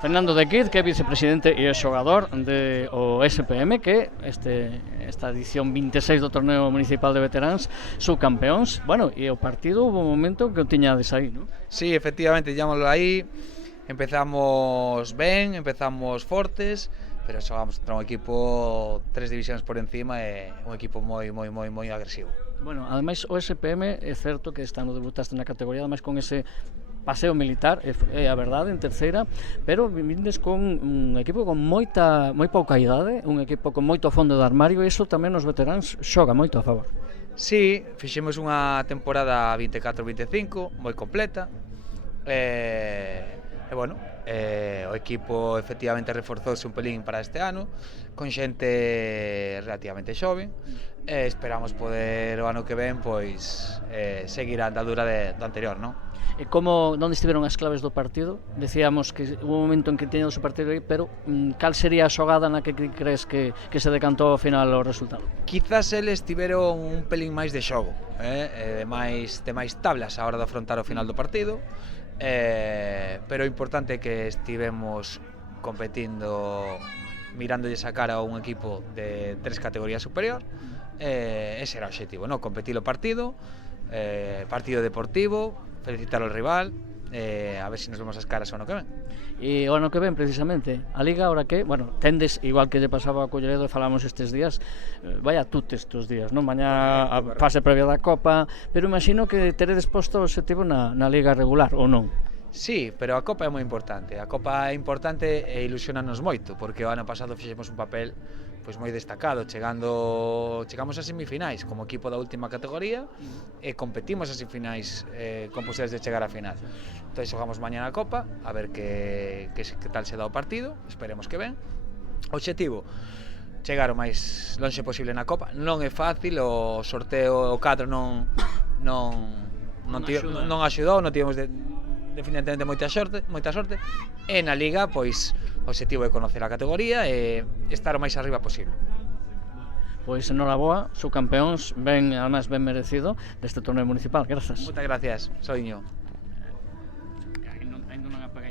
Fernando de Quid, que é vicepresidente e xogador de o SPM, que esta edición 26 do torneo municipal de veteráns, subcampeóns. Bueno, e o partido hubo un momento que o tiñades aí, non? Sí, efectivamente, llámalo aí. Empezamos ben, empezamos fortes, pero xogamos contra un equipo 3 divisións por encima e un equipo moi agresivo. Bueno, ademais o SPM é certo que este ano debutaste na categoría, ademais con ese paseo militar, é a verdade, en terceira, pero vindes con un equipo con moi pouca idade, un equipo con moito fondo de armario, e iso tamén os veteráns xoga moito a favor. Sí, fixemos unha temporada 24-25 moi completa. Bueno, o equipo efectivamente reforzouse un pelín para este ano, con xente relativamente xoven, e esperamos poder o ano que ven pois seguir a andadura do anterior, non? E onde estiveron as claves do partido? Decíamos que hubo un momento en que tiñamos o partido aí, pero cal sería a xogada na que crees que se decantou ao final o resultado? Quizás eles tiveron un pelín máis de xogo, de máis tablas a hora de afrontar o final do partido, pero o importante é que estivemos competindo, mirándolles a cara a un equipo de 3 categorías superior. Ese era o obxectivo, non? Competir o partido, partido deportivo, felicitar ao rival, a ver se nos vemos as caras o ano que ven. E o ano que ven, precisamente, a Liga, ahora que, bueno, tendes, igual que lle pasaba a Colleredo, falamos estes días, vaya tute estes días, non? Mañá a fase previa da Copa, pero imagino que teredes posto o objetivo na Liga regular, ou non? Sí, pero a Copa é moi importante. A Copa é importante e ilusionanos moito, porque o ano pasado fixemos un papel pois moi destacado, chegamos a semifinais como equipo da última categoría e competimos as semifinais con posibilidades de chegar á final. Entón xogamos mañá na Copa, a ver que tal se dá o partido, esperemos que ben. O obxectivo, chegar o máis lonxe posible na Copa. Non é fácil, o sorteo, o cadro non axudou, non tivemos definitivamente moita sorte, e na Liga pois o obxectivo é conocer a categoría e estar o máis arriba posible. Pois enhoraboa, subcampeóns, además ben merecido deste torneo municipal. Grazas. Moitas gracias, Soiño.